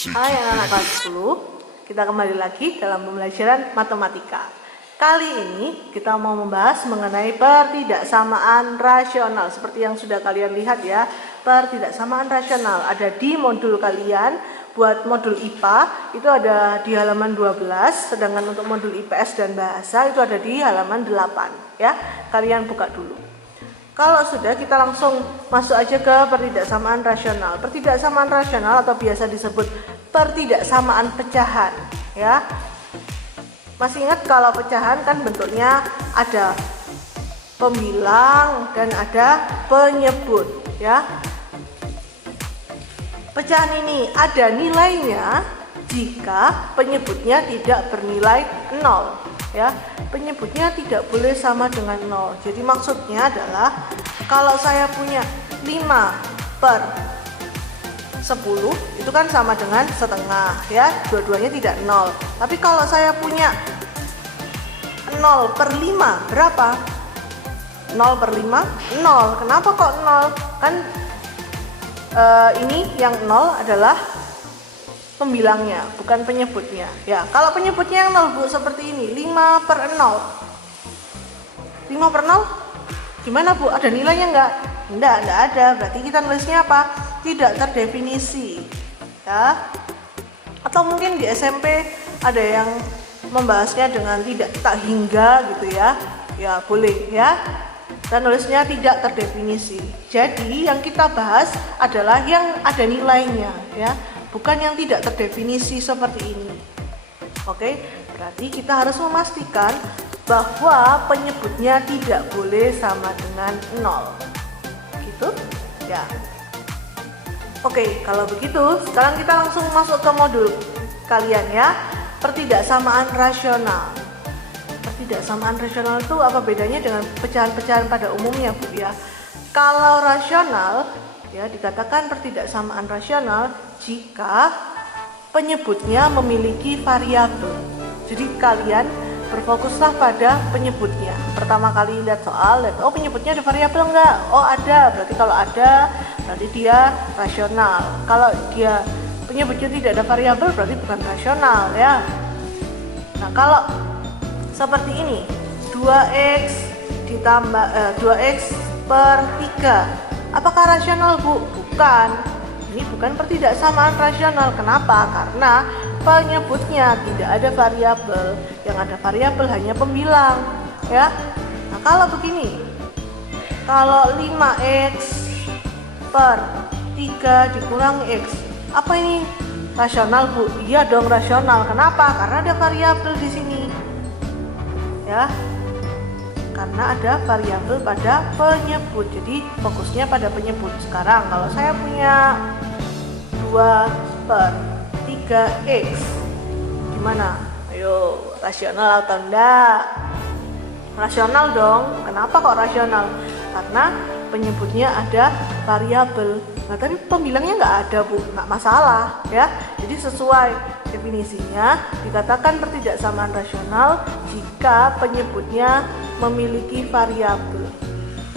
Hai anak-anak kelas 10, kita kembali lagi dalam pembelajaran matematika. Kali ini kita mau membahas mengenai pertidaksamaan rasional. Seperti yang sudah kalian lihat ya, pertidaksamaan rasional ada di modul kalian. Buat modul IPA itu ada di halaman 12, sedangkan untuk modul IPS dan bahasa itu ada di halaman 8 ya. Kalian buka dulu. Kalau sudah, kita langsung masuk aja ke pertidaksamaan rasional. Pertidaksamaan rasional atau biasa disebut pertidaksamaan pecahan ya. Masih ingat kalau pecahan kan bentuknya ada pembilang dan ada penyebut ya. Pecahan ini ada nilainya jika penyebutnya tidak bernilai 0 ya. Penyebutnya tidak boleh sama dengan 0. Jadi maksudnya adalah kalau saya punya 5/10 itu kan sama dengan setengah ya, dua-duanya tidak 0. Tapi kalau saya punya 0/5 berapa? 0/5 0. Kenapa kok 0? Kan ini yang 0 adalah pembilangnya, bukan penyebutnya ya. Kalau penyebutnya yang 0 Bu, seperti ini, 5/0. 5/0 gimana Bu? Ada nilainya enggak? Enggak ada. Berarti kita nulisnya apa? Tidak terdefinisi ya. Atau mungkin di SMP ada yang membahasnya dengan tak hingga gitu ya. Ya boleh ya. Dan nulisnya tidak terdefinisi. Jadi yang kita bahas adalah yang ada nilainya ya, bukan yang tidak terdefinisi seperti ini. Oke, berarti kita harus memastikan bahwa penyebutnya tidak boleh sama dengan 0. Gitu ya. Oke, kalau begitu sekarang kita langsung masuk ke modul kalian ya. Pertidaksamaan rasional. Pertidaksamaan rasional itu apa bedanya dengan pecahan-pecahan pada umumnya Bu ya? Kalau rasional ya dikatakan pertidaksamaan rasional jika penyebutnya memiliki variabel. Jadi kalian berfokuslah pada penyebutnya. Pertama kali lihat soal, lihat oh penyebutnya ada variabel enggak? Oh ada, berarti kalau ada berarti dia rasional. Kalau dia penyebutnya tidak ada variabel berarti bukan rasional ya. Nah, kalau seperti ini 2x ditambah 2x per 3, apakah rasional Bu? Bukan. Ini bukan pertidaksamaan rasional. Kenapa? Karena penyebutnya tidak ada variabel. Yang ada variabel hanya pembilang ya. Nah kalau begini, kalau 5x per 3 dikurangi x, apa ini rasional Bu? Iya dong rasional. Kenapa? Karena ada variabel di sini ya. Karena ada variabel pada penyebut. Jadi fokusnya pada penyebut. Sekarang kalau saya punya 2/3x, gimana? Ayo, rasional atau enggak? Rasional dong. Kenapa kok rasional? Karena penyebutnya ada variabel. Nah tapi pembilangnya nggak ada Bu, nggak masalah ya. Jadi sesuai definisinya dikatakan pertidaksamaan rasional jika penyebutnya memiliki variabel.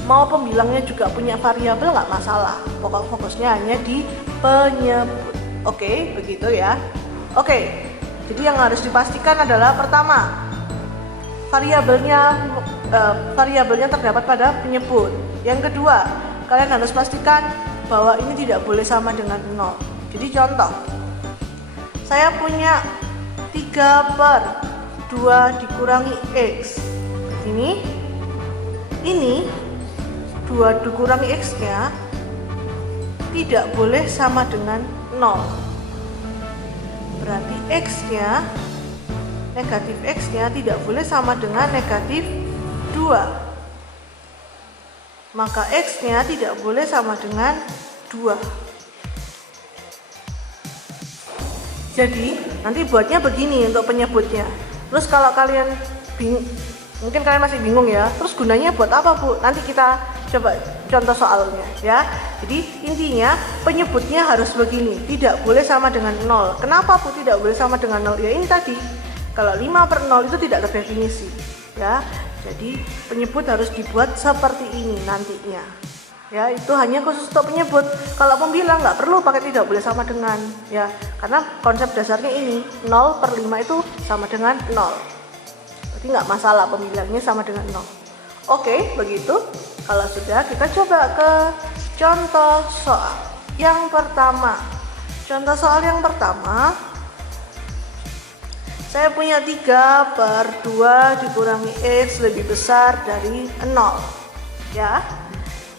Mau pembilangnya juga punya variabel nggak masalah. Pokok fokusnya hanya di penyebut. Oke, begitu ya. Oke. Jadi yang harus dipastikan adalah pertama, variabelnya terdapat pada penyebut. Yang kedua, kalian harus pastikan bahwa ini tidak boleh sama dengan 0. Jadi contoh, saya punya 3/2 dikurangi x. Ini 2 dikurangi x nya tidak boleh sama dengan 0. Berarti x nya, negatif x nya tidak boleh sama dengan negatif 2. Maka x nya tidak boleh sama dengan 2. Jadi nanti buatnya begini untuk penyebutnya. Terus kalau kalian mungkin kalian masih bingung ya, terus gunanya buat apa Bu? Nanti kita coba contoh soalnya ya. Jadi intinya penyebutnya harus begini, tidak boleh sama dengan 0. Kenapa Bu tidak boleh sama dengan 0? Ya ini tadi, kalau 5/0 itu tidak terdefinisi ya. Jadi penyebut harus dibuat seperti ini nantinya ya, itu hanya khusus untuk penyebut. Kalau pembilang nggak perlu pakai tidak boleh sama dengan, ya, karena konsep dasarnya ini 0/5 itu sama dengan 0, jadi nggak masalah pembilangnya sama dengan 0. Oke, begitu. Kalau sudah, kita coba ke contoh soal yang pertama. Contoh soal yang pertama, saya punya 3/2 dikurangi X lebih besar dari 0, ya.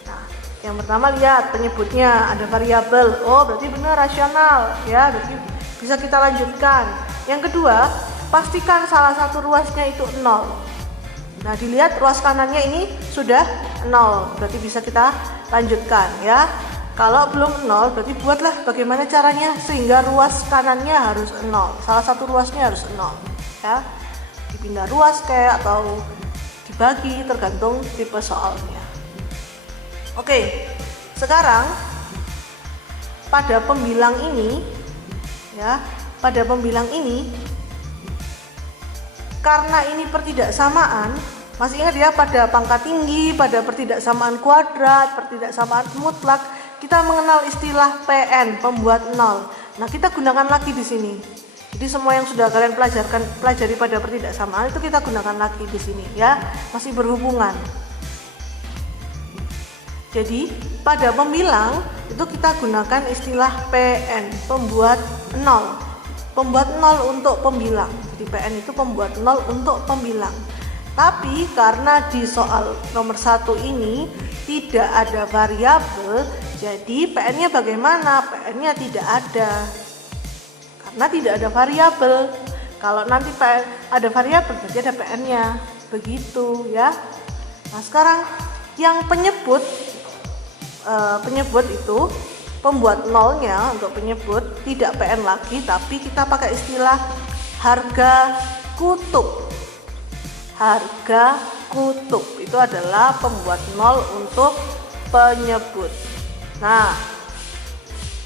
Nah, yang pertama lihat penyebutnya ada variabel. Oh, berarti benar rasional, ya. Berarti bisa kita lanjutkan. Yang kedua, pastikan salah satu ruasnya itu 0. Nah, dilihat ruas kanannya ini sudah 0, berarti bisa kita lanjutkan, ya. Kalau belum 0, berarti buatlah bagaimana caranya sehingga ruas kanannya harus 0. Salah satu ruasnya harus 0, ya. Dipindah ruas kayak atau dibagi tergantung tipe soalnya. Oke, sekarang pada pembilang ini, ya, pada pembilang ini, karena ini pertidaksamaan, masih ingat ya, pada pangkat tinggi, pada pertidaksamaan kuadrat, pertidaksamaan mutlak, kita mengenal istilah PN, pembuat nol. Nah, kita gunakan lagi di sini. Jadi semua yang sudah kalian pelajari pada pertidaksamaan itu kita gunakan lagi di sini, ya, masih berhubungan. Jadi pada pembilang itu kita gunakan istilah PN, pembuat nol. Pembuat nol untuk pembilang. Jadi PN itu pembuat nol untuk pembilang. Tapi karena di soal nomor 1 ini tidak ada variabel, jadi PN-nya bagaimana? PN-nya tidak ada. Karena tidak ada variabel. Kalau nanti ada variabel berarti ada PN-nya. Begitu, ya. Nah, sekarang yang penyebut itu pembuat nolnya untuk penyebut tidak PN lagi, tapi kita pakai istilah harga kutub. Harga kutub itu adalah pembuat nol untuk penyebut. Nah,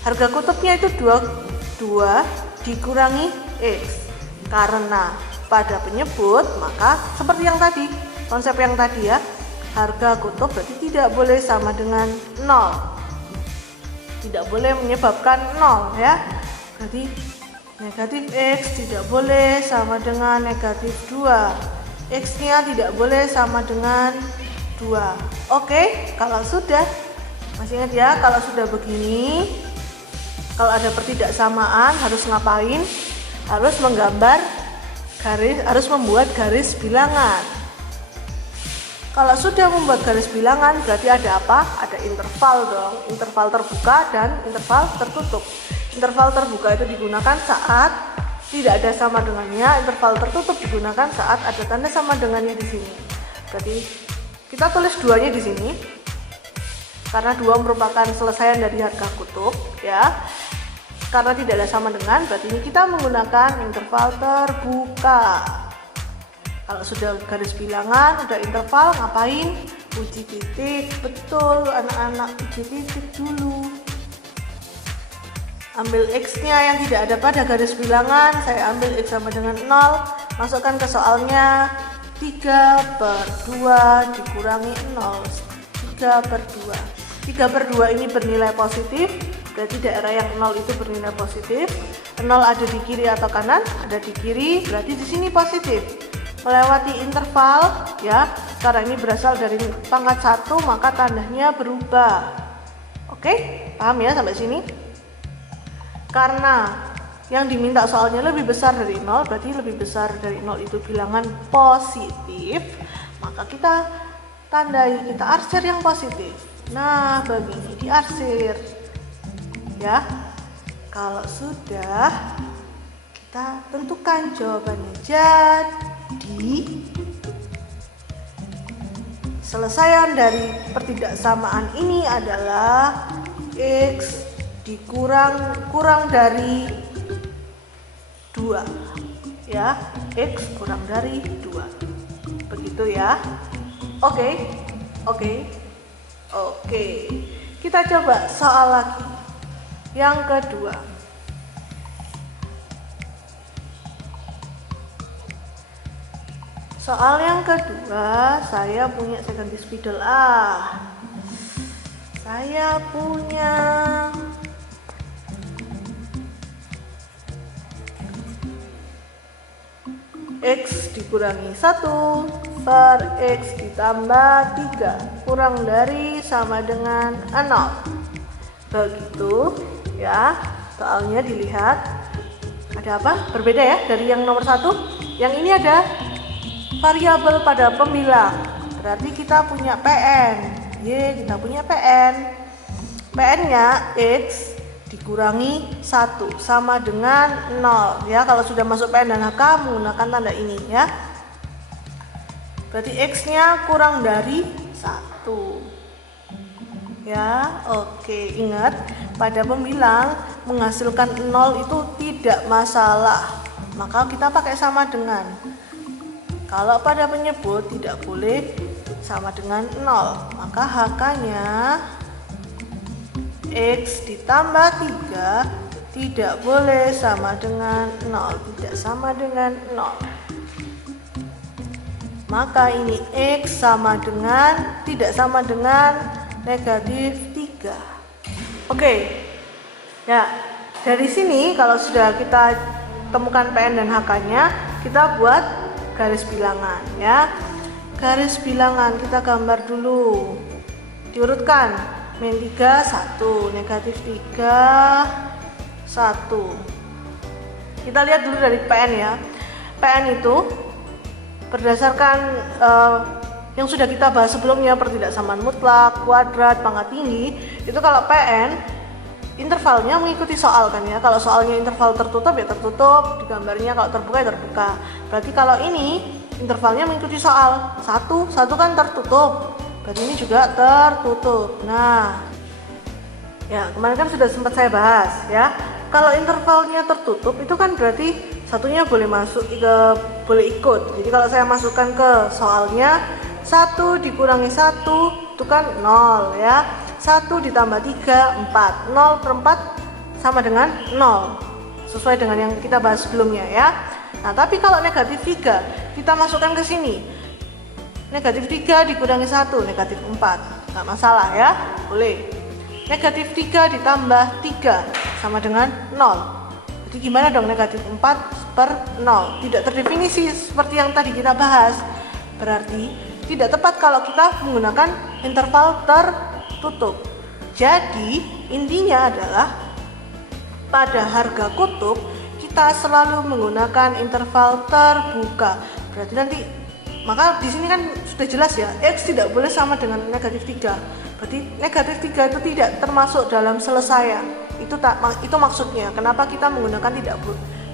harga kutubnya itu 2 dikurangi X. Karena pada penyebut, maka seperti yang tadi, konsep yang tadi, ya, harga kutub berarti tidak boleh sama dengan 0. Tidak boleh menyebabkan 0, ya. Berarti negatif X tidak boleh sama dengan negatif 2. X-nya tidak boleh sama dengan 2. Oke, kalau sudah, masih ingat ya, kalau sudah begini, kalau ada pertidaksamaan harus ngapain? Harus menggambar garis, harus membuat garis bilangan. Kalau sudah membuat garis bilangan berarti ada apa? Ada interval dong, interval terbuka dan interval tertutup. Interval terbuka itu digunakan saat tidak ada sama dengannya, interval tertutup digunakan saat ada tanda sama dengannya di sini. Berarti kita tulis 2-nya di sini. Karena 2 merupakan selesaian dari harga kutub, ya. Karena tidak ada sama dengan, berarti ini kita menggunakan interval terbuka. Kalau sudah garis bilangan, udah interval, ngapain? Uji titik. Betul, anak-anak, uji titik dulu. Ambil X-nya yang tidak ada pada garis bilangan, saya ambil X sama dengan 0, masukkan ke soalnya 3/2 dikurangi 0, 3/2. 3/2 ini bernilai positif, berarti daerah yang 0 itu bernilai positif. 0 ada di kiri atau kanan? Ada di kiri, berarti di sini positif. Melewati interval, ya, karena ini berasal dari pangkat 1, maka tandanya berubah. Oke, paham ya sampai sini? Karena yang diminta soalnya lebih besar dari 0, berarti lebih besar dari 0 itu bilangan positif, maka kita tandai, kita arsir yang positif. Nah, begini diarsir, ya. Kalau sudah, kita tentukan jawabannya. Jadi selesaian dari pertidaksamaan ini adalah X kurang dari 2, ya. X kurang dari 2, begitu ya. Oke, kita coba soal lagi yang kedua. Soal yang kedua, saya ganti spidol. Saya punya X dikurangi 1 per X ditambah 3 kurang dari sama dengan 0. Begitu ya, soalnya dilihat ada apa? Berbeda ya dari yang nomor 1. Yang ini ada variabel pada pembilang. Berarti kita punya PN. Kita punya PN. PN-nya X dikurangi 1 sama dengan 0 ya. Kalau sudah masuk PN dan HK menggunakan tanda ini ya. Berarti X-nya kurang dari 1 ya. Oke, ingat pada pembilang menghasilkan 0 itu tidak masalah, maka kita pakai sama dengan. Kalau pada penyebut tidak boleh sama dengan 0, maka HK-nya X ditambah 3 tidak boleh sama dengan 0, tidak sama dengan 0. Maka ini X sama dengan, tidak sama dengan negatif 3. Oke ya, dari sini kalau sudah kita temukan PN dan HK-nya, kita buat garis bilangan ya. Garis bilangan kita gambar dulu, diurutkan min 3 1, negatif 3 1. Kita lihat dulu dari PN ya. PN itu berdasarkan yang sudah kita bahas sebelumnya, pertidaksamaan mutlak, kuadrat, pangkat tinggi. Itu kalau PN intervalnya mengikuti soal kan ya. Kalau soalnya interval tertutup ya tertutup, digambarnya kalau terbuka ya terbuka. Berarti kalau ini intervalnya mengikuti soal. Satu kan tertutup, berarti ini juga tertutup. Nah ya, kemarin kan sudah sempat saya bahas ya. Kalau intervalnya tertutup itu kan berarti satunya boleh masuk, boleh ikut. Jadi kalau saya masukkan ke soalnya 1 dikurangi 1 itu kan 0 ya. 1 ditambah 3 4, 0 per 4 sama dengan 0, sesuai dengan yang kita bahas sebelumnya ya. Nah tapi kalau negatif 3 kita masukkan ke sini, negatif 3 dikurangi 1 negatif 4, nggak masalah ya, boleh. Negatif 3 ditambah 3 sama dengan 0. Jadi gimana dong negatif 4 per 0? Tidak terdefinisi seperti yang tadi kita bahas. Berarti tidak tepat kalau kita menggunakan interval tertutup. Jadi intinya adalah pada harga kutub kita selalu menggunakan interval terbuka. Berarti nanti, maka di sini kan sudah jelas ya, X tidak boleh sama dengan negatif 3. Berarti negatif 3 itu tidak termasuk dalam selesaian. Itu maksudnya kenapa kita menggunakan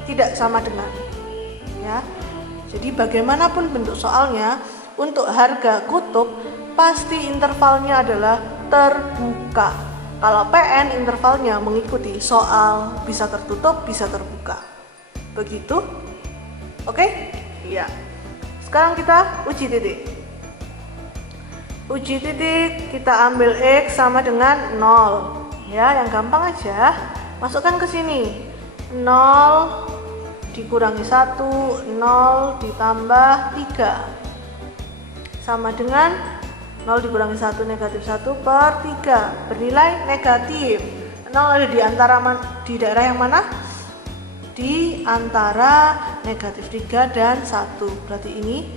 tidak sama dengan ya. Jadi bagaimanapun bentuk soalnya, untuk harga kutub pasti intervalnya adalah terbuka. Kalau PN intervalnya mengikuti soal, bisa tertutup, bisa terbuka. Begitu? Oke? Iya. Sekarang kita uji titik. Uji titik kita ambil X sama dengan 0. Ya, yang gampang aja. Masukkan ke sini. 0 dikurangi 1, 0 ditambah 3. Sama dengan 0 dikurangi 1 negatif 1 per 3 bernilai negatif. 0 ada di daerah yang mana? Di antara negatif 3 dan 1. Berarti ini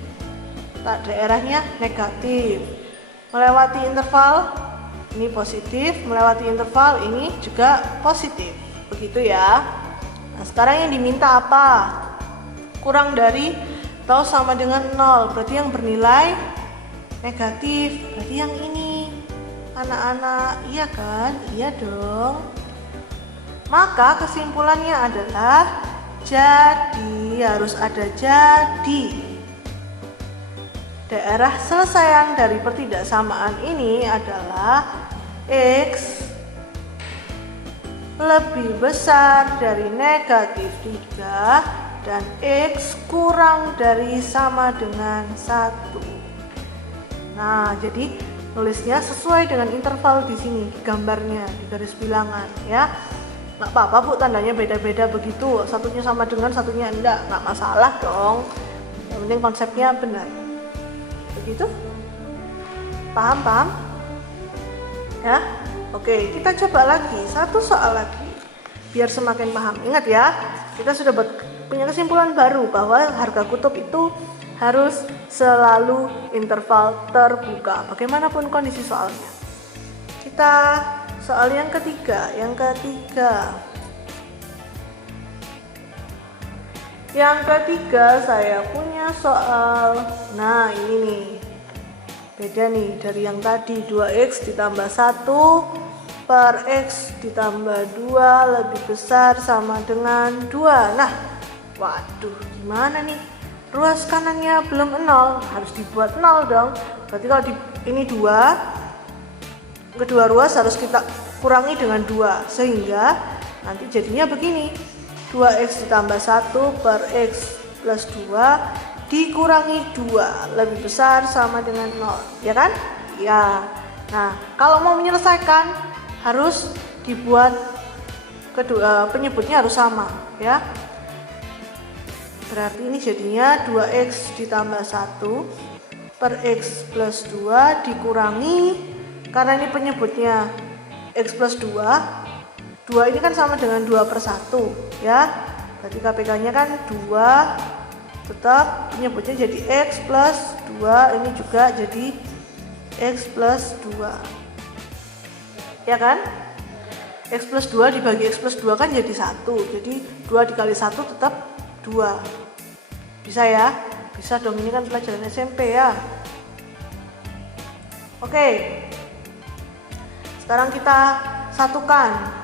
daerahnya negatif. Melewati interval ini positif, melewati interval ini juga positif. Begitu ya. Nah, sekarang yang diminta apa? Kurang dari atau sama dengan 0. Berarti yang bernilai negatif, berarti yang ini anak-anak, iya kan? Iya dong. Maka kesimpulannya adalah jadi harus ada jadi. Daerah selesaian dari pertidaksamaan ini adalah X lebih besar dari negatif 3 dan X kurang dari sama dengan 1. Nah, jadi nulisnya sesuai dengan interval di sini, gambarnya di garis bilangan ya. Nggak apa-apa Bu, tandanya beda-beda begitu. Satunya sama dengan, satunya enggak, nggak masalah dong. Yang penting konsepnya benar. Begitu? Paham? Ya. Oke, kita coba lagi satu soal lagi biar semakin paham. Ingat ya, kita sudah punya kesimpulan baru bahwa harga kutub itu harus selalu interval terbuka bagaimanapun kondisi soalnya. Kita soal yang ketiga. Yang ketiga saya punya soal, nah ini nih, beda nih dari yang tadi. 2x ditambah 1 per x ditambah 2 lebih besar sama dengan 2. Nah, waduh, gimana nih? Ruas kanannya belum 0, harus dibuat 0 dong. Berarti kalau ini 2, kedua ruas harus kita kurangi dengan 2, sehingga nanti jadinya begini. 2x ditambah 1 per x plus 2 dikurangi 2 lebih besar sama dengan 0, ya kan? Ya. Nah, kalau mau menyelesaikan harus dibuat penyebutnya harus sama, ya. Berarti ini jadinya 2x ditambah 1 per x plus 2 dikurangi, karena ini penyebutnya x plus 2 ini kan sama dengan 2 per 1, ya. Berarti KPK-nya kan 2, tetap penyebutnya jadi x plus 2, ini juga jadi x plus 2. Ya kan? X plus 2 dibagi x plus 2 kan jadi 1. Jadi 2 dikali 1 tetap 2. Bisa ya? Bisa dong, ini kan pelajaran SMP ya. Oke. Sekarang kita satukan.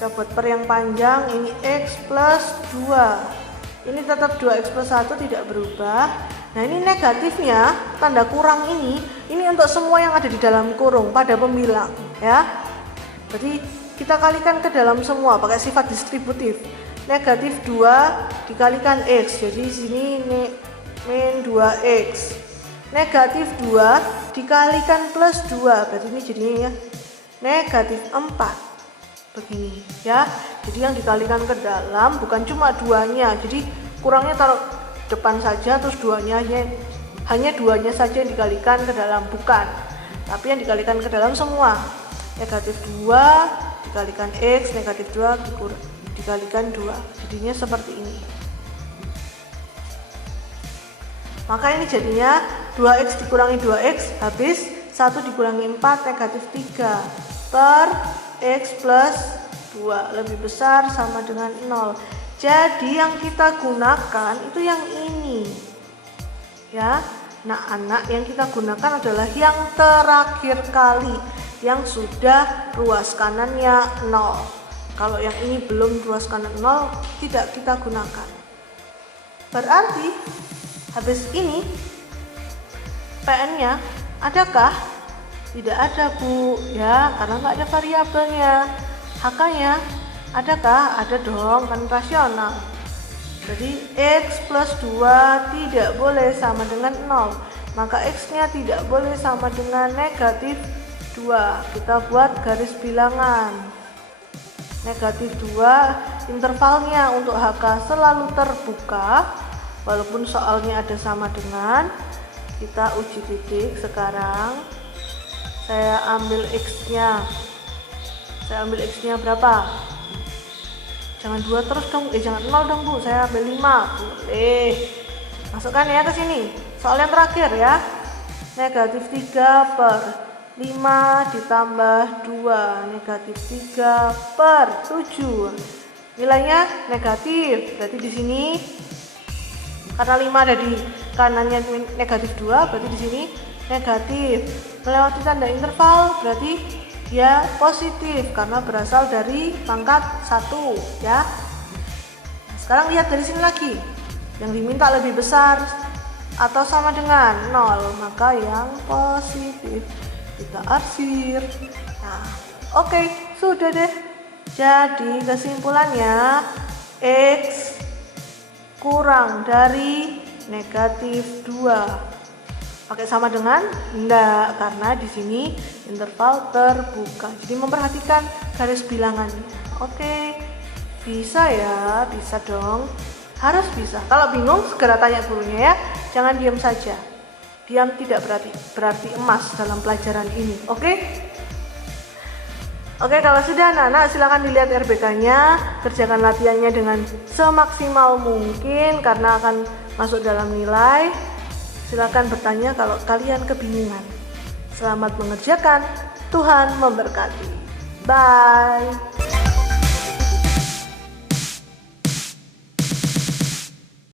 Kita buat per yang panjang, ini x plus 2. Ini tetap 2x plus 1 tidak berubah. Nah, ini negatifnya, tanda kurang ini untuk semua yang ada di dalam kurung pada pembilang, ya. Berarti kita kalikan ke dalam semua pakai sifat distributif. Negatif 2 dikalikan x, jadi di sini min 2x. Negatif 2 dikalikan plus 2, berarti ini jadinya negatif 4. Begini ya, jadi yang dikalikan ke dalam bukan cuma 2-nya, jadi kurangnya taruh depan saja, terus 2-nya hanya 2-nya saja yang dikalikan ke dalam, bukan, tapi yang dikalikan ke dalam semua. Negatif 2 dikalikan x, negatif 2 dikalikan 2, jadinya seperti ini. Maka ini jadinya 2x dikurangi 2x habis 1 dikurangi 4 negatif 3 per x plus 2 lebih besar sama dengan 0. Jadi yang kita gunakan itu yang ini, ya. Nah, anak yang kita gunakan adalah yang terakhir kali, yang sudah ruas kanannya 0. Kalau yang ini belum ruas kanan 0, tidak kita gunakan. Berarti habis ini PN-nya adakah? Tidak ada, Bu, ya, karena nggak ada variabelnya. HK-nya adakah? Ada dong, kan rasional. Jadi x plus 2 tidak boleh sama dengan 0, maka x-nya tidak boleh sama dengan negatif 2. Kita buat garis bilangan. Negatif 2, intervalnya untuk HK selalu terbuka, walaupun soalnya ada sama dengan. Kita uji titik sekarang. Saya ambil x-nya. Saya ambil x-nya berapa? Jangan 2 terus dong, jangan 0 dong, Bu. Saya ambil 5. Boleh. Masukkan ya ke sini. Soal yang terakhir ya. Negatif 3 per 5 ditambah 2. Negatif 3 per 7. Nilainya negatif. Berarti di sini karena 5 ada di kanannya negatif 2, berarti di sini negatif. Melewati tanda interval berarti dia positif karena berasal dari pangkat 1, ya. Sekarang lihat dari sini lagi. Yang diminta lebih besar atau sama dengan 0, maka yang positif kita arsir. Nah, oke, sudah deh. Jadi kesimpulannya x kurang dari negatif 2. Pakai sama dengan? Enggak, karena di sini interval terbuka. Jadi memperhatikan garis bilangannya. Oke, bisa ya, bisa dong. Harus bisa. Kalau bingung segera tanya gurunya ya. Jangan diam saja. Diam tidak berarti emas dalam pelajaran ini. Oke? Oke, kalau sudah anak-anak silakan dilihat RBK-nya, kerjakan latihannya dengan semaksimal mungkin karena akan masuk dalam nilai. Silakan bertanya kalau kalian kebingungan. Selamat mengerjakan, Tuhan memberkati. Bye.